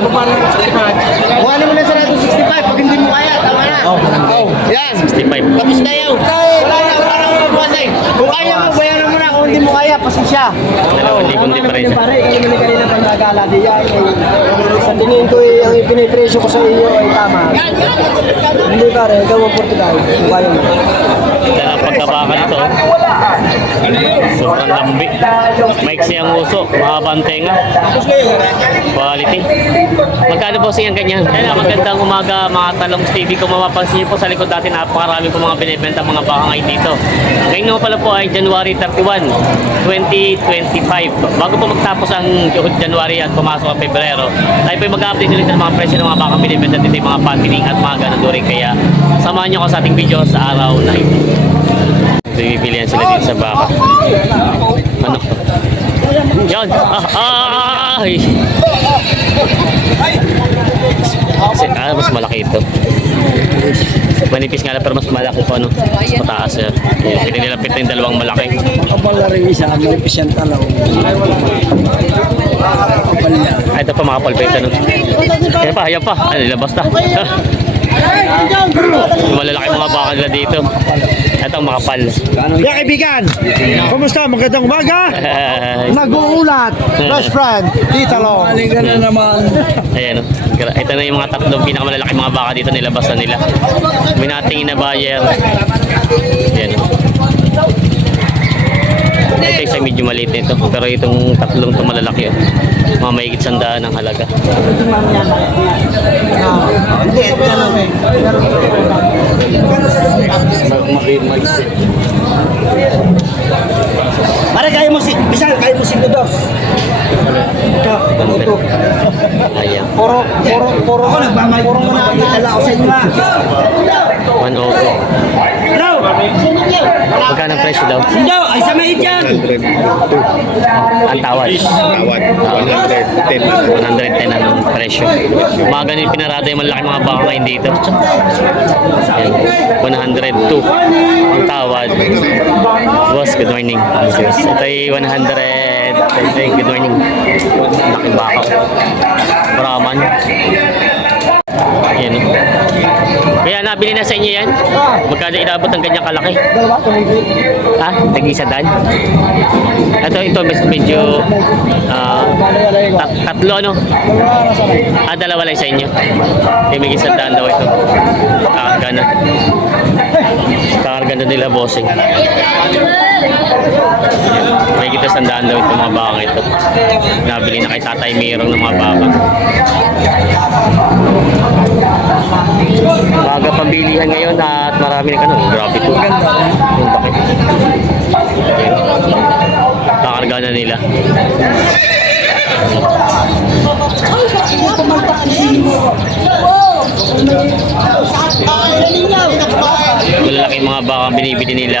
baba ng 65. Kuhanin mo na sa natin 65 pag hindi mo kaya, tama na. Yan. 65. Tapos na yun. Wala na mabuwasay. Kung kaya mo, bayaran mo na. Kung hindi mo kaya, pasensya. 2,000 difference. Pare, kayo mali kanina pang nagala di yan. Sa tingin ko, ang ipinipresyo ko sa iyo ay tama. Hindi pare, ikaw ang Portugal. Kung kaya mo. Ito na pagkabaka nito. Sobrang lambi. Maiksi ang uso. Mahaba ang tenga. Quality. Magkano po siyang ganyan? Kaya magandang umaga mga Talong TV. Kung mapapansin niyo po sa likod natin, napakarami po mga binibenta mga baka ngayon dito. Ngayon naman pala po ay January 31, 2025. Bago po magtapos ang January at pumasok ang Pebrero, tayo po mag-update ulit ng mga presyo ng mga baka binibenta dito, yung mga patining at mga ganun rin. Kaya samahan niyo ako sa ating video sa araw na ito. Bibilihan sila dito sa baka. Ano? Yan! Ay! Mas malaki ito. Manipis nga lang pero mas malaki po, ano? Mas mataas yan. Pinilapit na yung dalawang malaki. Kapal na rin isa, malipis yan talaw. Ay, ito pa mga palpita, no? Yan pa. Ay, labas na. Malalaki mga baka nila dito. Ito ang mga pal. Ya kaibigan, kumusta? Magandang umaga. Nag-uulat, best friend, Tita Long. Maling ka na naman. Ayan, no? Ito na yung mga tatlong pinakamalaki mga baka dito, nilabas na nila. May natingin na buyer. Ayan. Ito isa medyo maliit nito, pero itong tatlong ito malalaki. Mga mahigit 100 ang halaga. Pare, kaya mo si Bisal, kaya mo si Dudos. Ayan. Puro ko nagmamay. Puro ko na itala ko sa inyo ha. 102. Hello. Magkano ang presyo daw? Hindi, ay sa may dyan. Ang tawad. 110. 110 ang presyo. Mga ganun pinarada yung malaki mga baka ngayon dito. Ayan. 102 ang tawad. Boss, good morning. Ito ay 100. Good morning. Laking baka. Brahman. Ayan. Kaya nabili na sa inyo yan? Magkano inabot ng ganyang kalaki? Ha? Tag-100? Ito medyo tatlo, ano? Dalawa lang sa inyo. May 100 daw ito. Kakarga na nila, bossing. May kita 100 daw ito mga baka ito. Nabili na kay Tatay Mirong ng mga baka. Maga pambilihan ngayon at marami na kanon. Grabe ito. Yung bakit. Kakarga na nila. Malalaking mga baka binibili nila,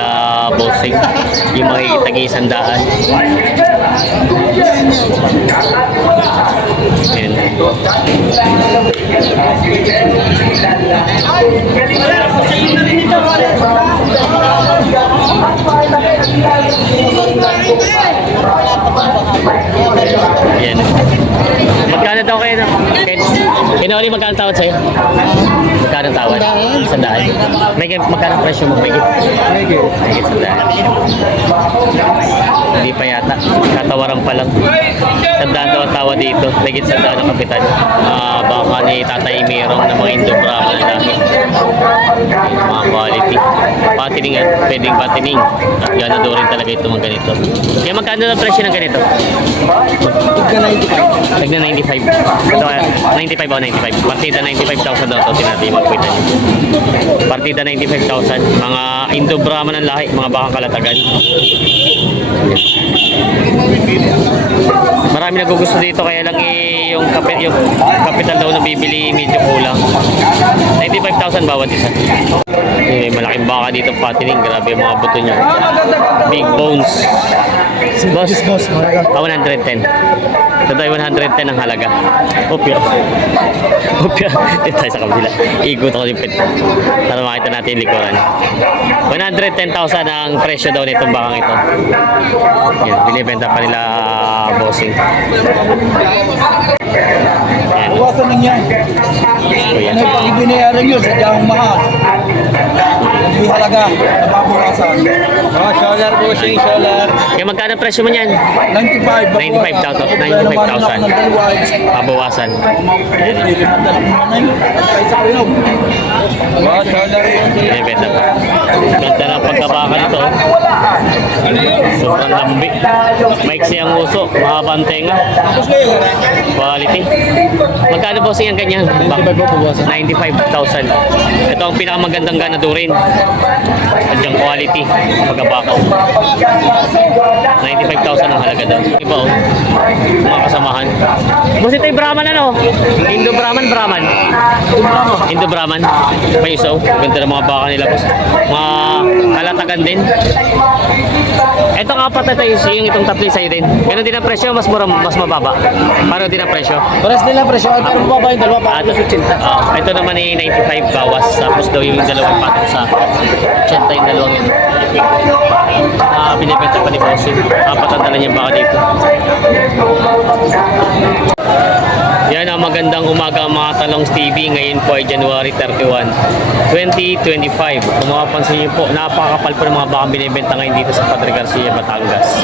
bossing. Yung mahigit tag-100. Ayan. Ayan. Magkano daw kayo? Kinauli magkano tawad sa'yo? Magkano tawad? 100. Magkano presyo mo? May 100. Hindi pa yata. Tatawaran pa lang. 100 daw ang tawad dito. May 100 ang kapital. Baka ni Tatay Mirong na mga Indo-Brahman na dahil. Mga quality. Patining at pwedeng patining. At ganado rin talaga ito mga ganito. Kaya magkano na presyo ng ganito? Tagna 95. Ito, 95 o 95. Partida 95,000 daw ito. Tinatay magkwita niyo. Partida 95,000. Mga Indo-Brahman ang lahi. Mga bakang kalatagan. Marami nagugusto dito kaya lang yung kapital daw na bibili medyo kulang. 95,000 bawat isa. Malaking baka dito patining. Grabe yung mga buto niya. Big bones. Boss, 110. Ito tayo 110 ang halaga. Opya. Dito tayo sa kabila. Ikot ako yung pit. Para makita natin yung likuran. 110,000 ang presyo daw nitong bakang ito. Yan, binibenta pa nila bossing. Yan. niya. Kuya. Ano yung pag ibinayaran nyo, sadyang mahal. Hindi halaga, nababawasan. Solar bushing, solar. Kaya magkano presyo mo niyan? 95. 95,000. 95,000. Pabawasan. Limadala ko na yun. Kaysa ko yun. Solar. Binibenta pa. Ganda ng pagkabaka nito. Sobrang lambi. Maiksi ang uso. Mahaba ang tenga. Quality. Magkano po ang ganyan? 95,000. Ito ang pinakamagandang ganadurin. Sadyang quality. Pagkabaka. 95,000 ang halaga daw. Iba oh. Mga kasamahan. Boss, ito yung Brahman ano? Indo-Brahman, Brahman. Indo-Brahman. May isaw. Ganda ng mga baka nila boss. Mga kalatagan din. Itong apat na tayo, yung itong tatlo sa'yo din. Ganun din ang presyo, mas mura, mas mababa. Paano din ang presyo? Pares nila presyo. Ay, pero bumaba yung dalawa para sa 80. Ito naman ay 95 bawas. Tapos daw yung dalawang patong sa 80 yung dalawang yun. Binibenta pa ni Bossing. Apat ang dala niya baka dito. Yan ang magandang umaga mga Talongs TV. Ngayon po ay January 31, 2025. Kung mapapansin niyo po, napakakapal po ng mga bakang binibenta ngayon dito sa Padre Garcia, Batangas.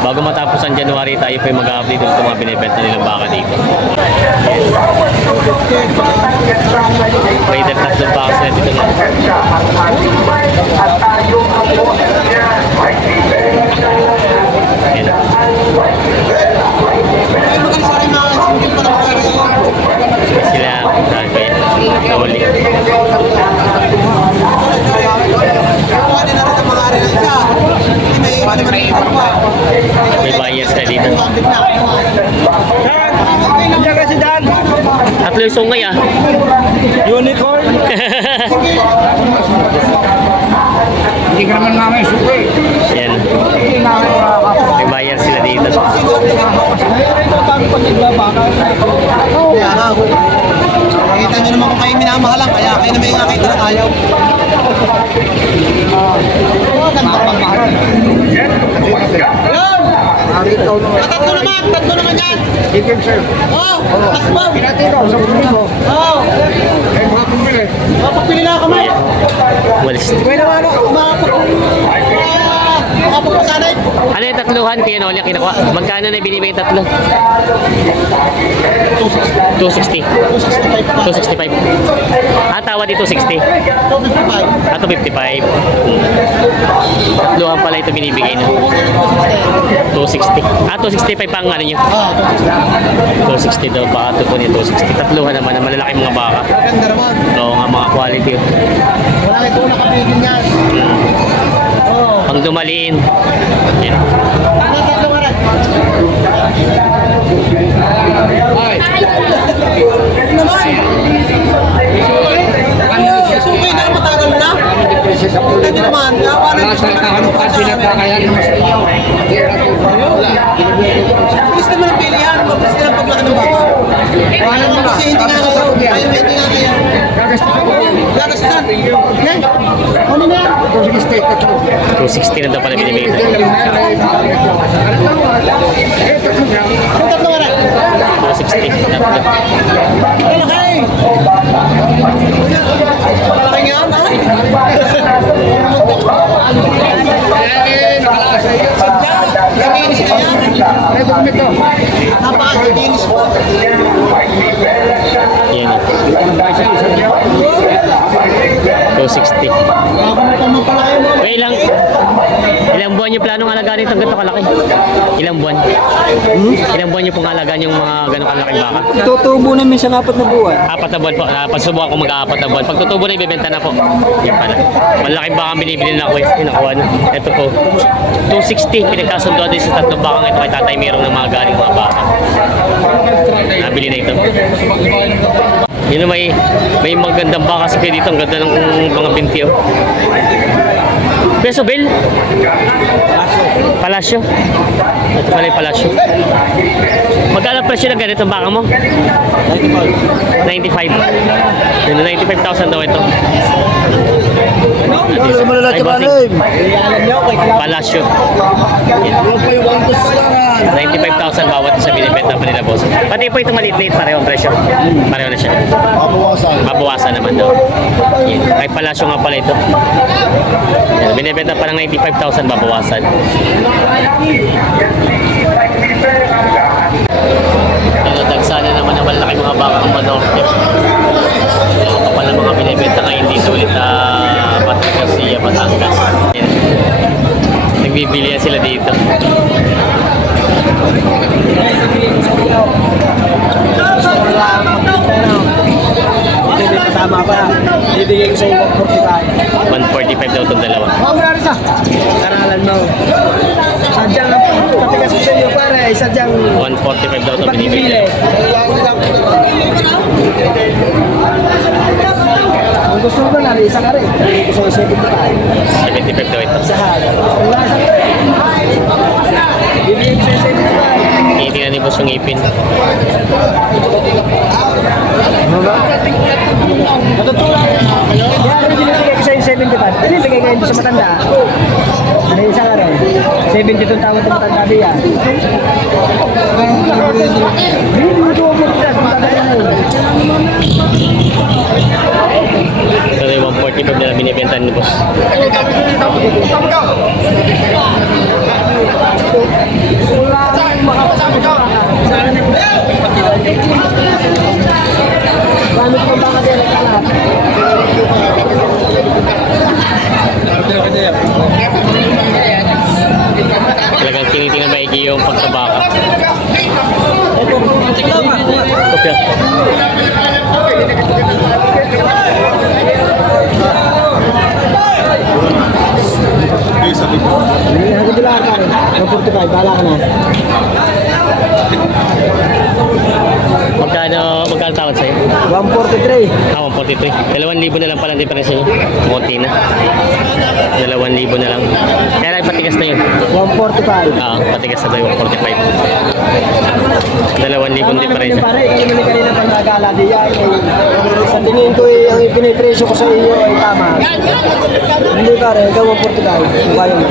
Bago matapos ang January, tayo po ay mag-update sa mga binibenta nilang baka dito. May tatlong baka sila dito na. Yan. Sila sabi ko yan. Kawali. May buyers na dito. Tatlo yung sungay ah. Unicorn. Hindi ka naman namin suki. Yan. May buyers sila dito. Kaya nga. Nakita nyo naman kung kayo minamahalan, kaya kayo na may nakita ng ayaw. Tatlo naman yan. Chicken sir. Oh, asbab. Pinatito sa pumilo. Oh, Ay, mga pumili. mapagpili na kami. Walis. Pwede naman ako, makapagpasanay. Ano yung tatluhan? Kaya Noli ang kinukuha. Magkano na binibigay yung tatlo? 260. 265. Tawad dito 260. 255. 255. Tatluhan pala ito binibigay na. 260. 265 pa ang ano nyo. 260 daw. Baka ito po niya 260. Tatluhan naman na malalaki mga baka. Maganda naman. Oo nga mga quality. Wala ito nakapigil yan. Oh. Pang dumaliin. Yan. Ano tatlo nga rin? Sukay na matagal mo na? Hindi naman. Bilis naman ang pilihan. Mabilis na ang paglaki ng baka. Kasi hindi nga kayo. Ayaw hindi nga kayo. Gagastusan. Yan. Ano na yan? 260 na daw pala binibigay ito. Ano tatlo nga rin? 260. Tatlo. Ano kayo? Malaki nga yan, ha? Nakikinis na yan. Napakakinis po. Yan. 260. Tama pala kayo mo. Ilang buwan yung planong alagaan itong ganito kalaki? Ilang buwan? Ilang buwan yung pong alagaan yung mga ganong kalaking baka? Tutubo namin sa 4 na buwan. 4 na buwan po. Pagsubukan ko mag-4 na buwan. Pag tutubo na, ibebenta na po. Yan pala. Malaking baka ang binibili na ako eh. Nakuha na. Ito po. 260. Pinagkasunduan din sa tatlong baka ito kay Tatay Merong ng mga galing mga baka. Nabili na ito. Yun na may magandang baka kasi kayo dito. Ang ganda ng mga binti oh. Peso Bell? Palasyo. Ito pala yung Palasyo. Magkano presyo na ganito ang baka mo? 95. 95,000 daw ito. Natin mo na lahat Ay, yung bossing. alam. Alam niyo, kay Kalap. Palasyo. Yung po yung Wantos lang. 95,000 bawat isa binibenta pa nila boss. Pati po itong maliit-liit pareho ang presyo. Pareho na siya. Mabawasan. Mabawasan naman daw. Yan. Ay palasyo nga pala ito. Yan. Binibenta pa ng 95,000 babawasan. Dagsana naman na malaki mga baka ng Manorte. Yan pa pala mga binibenta ngayon dito ulit na Batangas, Batangas. Yan. Nagbibili yan sila dito. Tama pa. Ibigay ko sa iyo 45. 145 daw itong dalawa. Mamaras ah. Karalan mo. Sadyang patigas ko sa iyo pare. Sadyang 145 daw ito binibili. Kung gusto mo na, isa ka rin. Ibigay ko sa iyo 75 daw ito. Isa ha. Ibigay ko sa iyo 75. Tinitingnan ni boss yung ipin. Matutulang. Kaya binibigay ko sa iyo 75. Binibigay ko yun sa matanda. Ano isa ka rin? 72 tawad sa matanda diya. Pero yung 145 nila binibenta ni boss. Gamit mo ba kasi ang kalat? Talagang tinitingnan maigi yung pagtabaka. Okay. Hindi, hagod nila ka rin. 145, bahala ka na. Magkano tawad sa'yo? 143. 143. 2,000 na lang pala ang diferensya niyo. Konti na. 2,000 na lang. Kaya lang patigas na yun. 145. Patigas na daw yung 45. 2,000 diferensya. Pare, hindi mo kanina pang nagala diya. Sa tingin ko, ang ipinipresyo ko sa iyo ay tama. Hindi pare, ikaw 145. Bayo mo.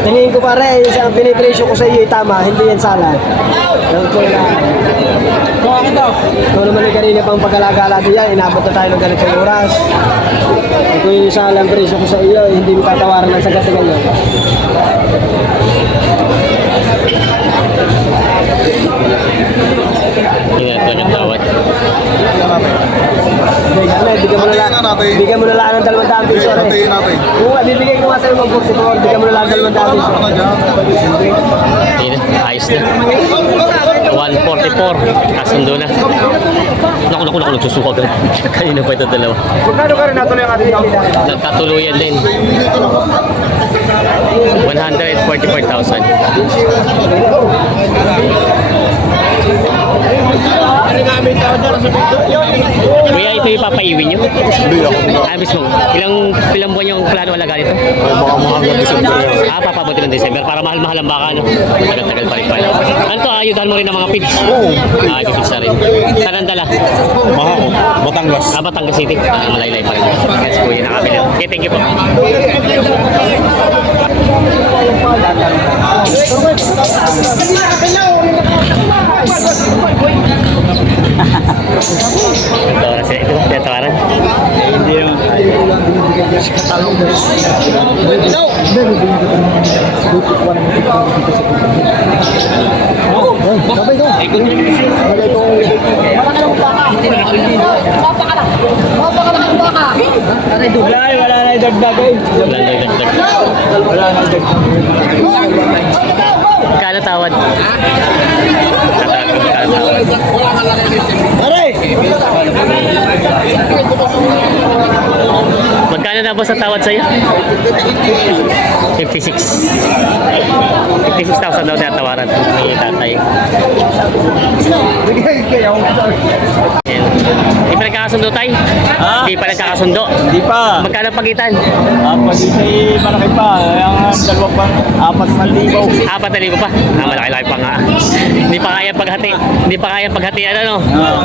Tingin ko pare, ang pinipresyo ko sa iyo ay tama. Hindi yan sala. Ikaw naman yung kanina pang pagkalagala diya, inabot na tayo ng ganitong oras. Ito yung sala ang presyo ko sa iyo, hindi mo tatawaran ng sagat ngayon. Hindi na talagang tawad. Bigyan mo na lang ng 200 piso. Oo, bibigyan ko nga sa'yo ng 44. Bigyan mo na lang ng 200 piso. Hindi na. Ayos na. 144. Kasundo na. Naku, nagsusuka ka. Kanina pa ito dalawa. Magkano ka rin natuloy ang ating kanila? Nagkatuluyan din. 144,000. Kuya, ito ipapaiwi nyo? Hindi ako. Mismo. Ilang buwan yung plano alaga nito? Baka mga hanggang December yan. Papabuti ng December para mahal-mahal ang baka, no? Tagal-tagal pa rin pala. Ano to, ayudan mo rin ng mga pigs? Oo. Pigs na rin. Saan ang dala? Mahako. Batangas. Batangas City. Malaylay pa rin. Yes, kuya, nakabili. Okay, thank you po. Tawaran sila ito. Kaya tawaran. Hindi yun. Sabay ko. Wala na yung dagdag eh. Wala na yung dagdag. Wala na yung dagdag. Kala tawad. Kala tawad. Pare! Magkano na po sa tawad sa'yo? 56. 56,000 daw tinatawaran ni tatay. Bigay kayo. Yan. Hindi pa nagkakasundo tayo? Ha? Hindi pa nagkakasundo. Hindi pa. Magkano pagitan? Pag ito'y malaki pa. Ang dalawa pa, 4,000. 4,000 pa. Malaki-laki pa nga. Hindi pa kaya paghati. Hindi pa kaya paghati ano.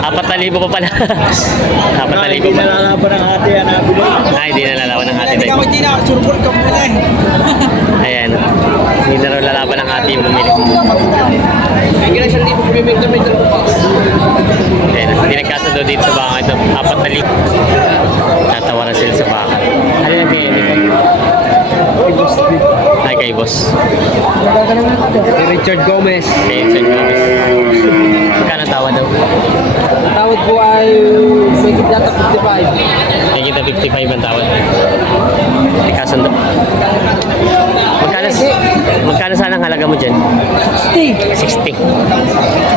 4,000 pa pala. 4,000 pa. Nalalaban ng ate yan. Ay, hindi na lalaban ng ate tayo. Hindi na, surupol ka muna eh. Ayan. Hindi na raw lalaban ng ate yung bumili. Kaya siya hindi mo bimigdamit ko pa. Ayan. Hindi nagkasundo dito sa baka ito. 4,000. Tatawaran sila sa baka. Ano na kayo? Ay, kay boss. Richard Gomez. Kay San Gomez. Magkano tawa daw? Tawad po ay may yata 55. May kita 55 ang tawad. May kasundo. Magkano sana ang halaga mo dyan? 60.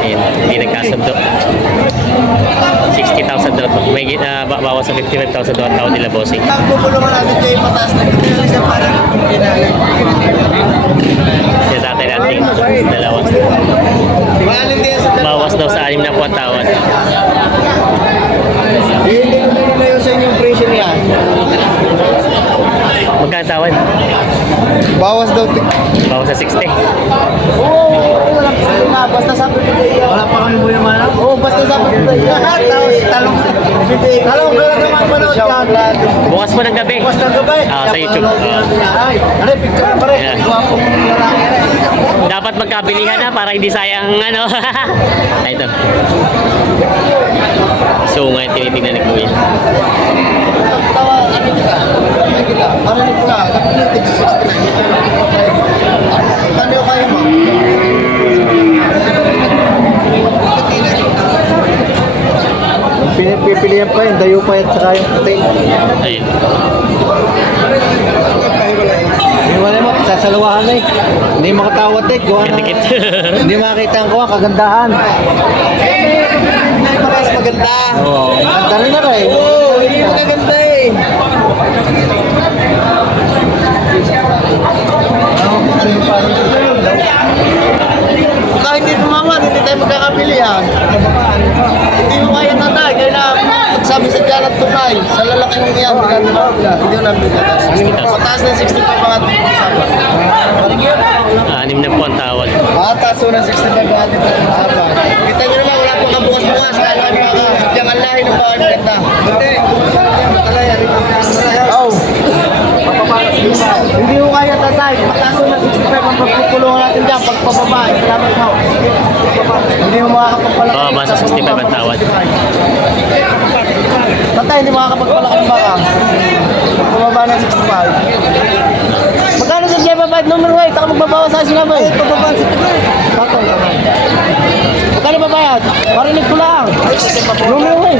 Ayan, hindi nagkasundo. 60,000 daw. May bawas sa 55,000 daw ang tawad nila, bossing. Pagpupulungan natin kayo pataas na isa para pinalay. Yung tatay natin, dalawa. Maalin din sa Bawas daw sa 6 na po ang tawad. hindi ko nililayo sa inyong presyo niya. Magkano tawad? Bawas daw. Bawas sa 60. Walang problema. Basta sabi ko kayo. Wala pa kami buhay mana? Oo, basta sabi ko kayo. Tapos talong. Talong ko lang naman manood yan. Bukas po ng gabi. Basta gabay. Sa YouTube. Ay, ano picture pa rin. Yeah. Guwapong lalaki rin. Dapat magkabilihan na para hindi sayang ano. Ay, ito. So ngayon tinitingnan ni Kuya. Tawa, ano kita? Ano kita? Marinig ko na. Napipilig sa 69. Paano kayo mo? Pinipilihan pa yun. Dayo pa yan saka yung puti. Ayun. Wala mo, sasaluwahan na eh. Hindi makatawad eh. Dikit. Hindi makakita ang kuha, kagandahan. Hindi mas maganda. Oo. Ganda rin na eh. Oo, hindi yung maganda eh. Kahit hindi tumawad, hindi tayo magkakapilihan. Hindi mo kaya tatay, kaya na sabi sa tiyan at tunay, sa lalaki mong iyan, hindi mo namin mataas na 65 ang ating usapan. 6 na po ang tawad. Mataas na 65 ang ating usapan. Kita nyo naman, wala pong kabukas-bukas, kaya kami makasadyang ang lahi ng mga ganda. Oh. Hindi mo kaya tatay, mataas na 65 ang pagpupulungan natin dyan, pagpapabahay. Salamat mo. Hindi mo makakapagpalaki. Oo, basta 65 ang tawad. Tatay, hindi makakapagpalaki ng baka. Pagpababa ng 65. Magkano sa Jeba Bad number 8? Ako magbabawas sa sinabi. Eh, pagpababa sa 65. Tatay, tatay. Magkano babayad? Marinig ko lang. Number 8.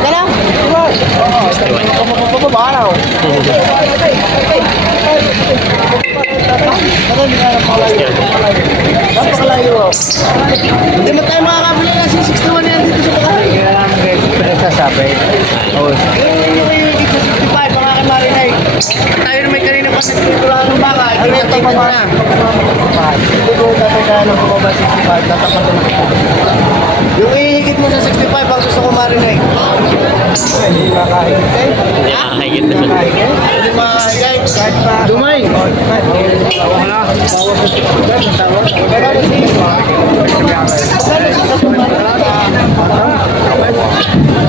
Ka lang? Pagpababa na ako. Napakalayo. Hindi mo tayo makakabili kasi 61 yan dito sa bahay. Sasabi. Oo. Yung sa 65, mga kamarinay. Tayo na may kanina pa sa tinitulahan ng baka. Hindi na tayo pa na. Hindi ko tatay kaya ng bumaba 65. Tatapan ko na. Yung ihigit mo sa 65, ang gusto ko marinay. Hindi makahigit eh. Hindi makakahigit na. Hindi makahigit. Kahit pa. Dumay. Wala. Bawas sa 65. Tawag.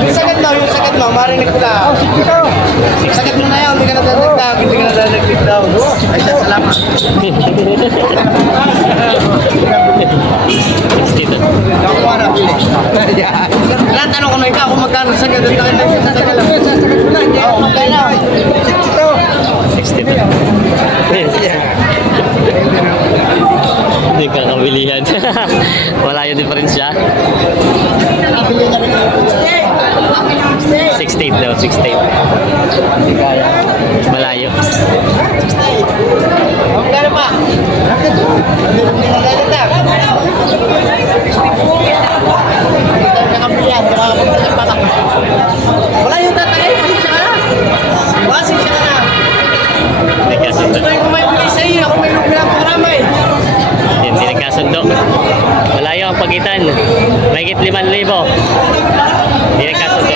Yung sagat mo, marinig ko lang. Sagat mo na yan, hindi ka na dadagdag, hindi ka na dadagdag daw. Ay, siya, salamat. 60 na. Nakuha na, pili. Lahat, tanong ko na ikaw kung magkano sagat. Sagat lang. Oo, magkano. 60 na. Hindi ka kabilihan. Wala yung diferensya. 68 daw, 68. Malayo. Magkano pa? Hindi na dadagdag. Wala yung tatay, pasensya ka na. Pasensya ka na. Nagkasundo. Gusto ko may bili sa iyo, ako may pinapagramay. Hindi nagkasundo. Malayo ang pagitan. Mahigit 5,000. Hindi nagkasundo.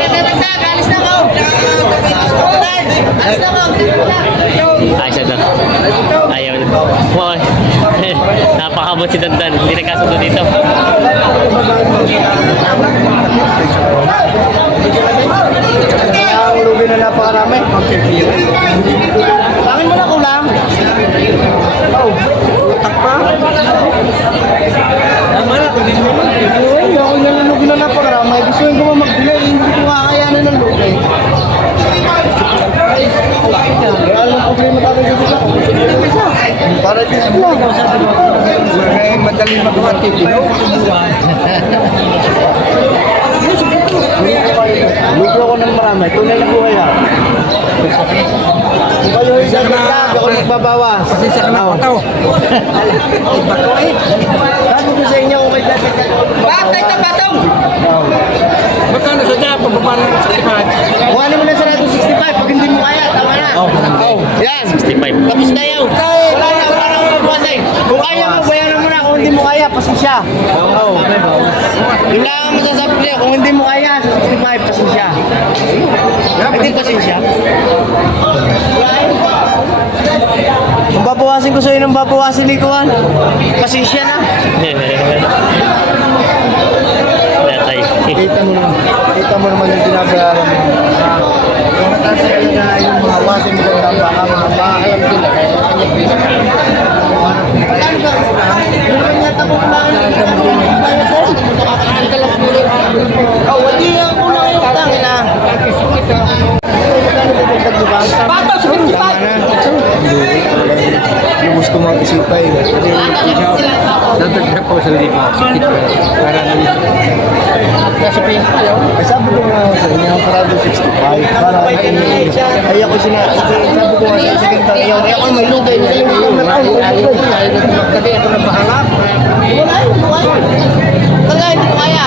Alis na ako! Alis na ako! Ay, siya doon. Ayaw na. Wow. Napakabot si Dandan. Hindi nagkasundo dito. Ang lugi na napakarami. Tangin mo na kulang. Oh, utak pa. Ay, ako nalulugi na napakarami. Gusto ko magbili. Hindi ko kakayanan ng lugi. Kaya alam problema tayo dito. Para dito lang. Madali magawa TV. Lugi ako ng marami. Tunay na buhay ha. Kayo yung nagbabawas. Ako nagbabawas. Kasi sa kanang pataw. Sabi ko sa inyo kung may dapat na Batay na batong! magkano sa dyan? Pagpapala ng 65. Kung ano mo na sa 65, pag hindi mo kaya, tama na. Yan. 65. Tapos na yun! Wala na, wala na mabuwasay. Kung kaya mo, bayaran mo na. Kung hindi mo kaya, pasensya. Yun lang ang masasabi ko sa'yo. Kung hindi mo kaya, sa 65, pasensya. Hindi pasensya. Kung babawasin ko sa'yo ng babawasin likuan, pasensya na. Natay. Kita mo naman yung binabayaran mo. Kung mataas na yung mga wasin mo ng baka, mga baka, alam ko na. Pagkaan ka, yun naman yata ko kumain ng oh, wali ang unang utang na. Batong sa 55! Lubos ko mga isipay. Dadagdag ko sa lipa. Para namin. Ay, sabi ko nga sa inyo, parado 65. Para ay ako sabi ko nga sa gintang ayaw. Ay ako may lugay. Ayaw ako na bahala. Wala, hindi ko kaya. Talaga, hindi ko kaya.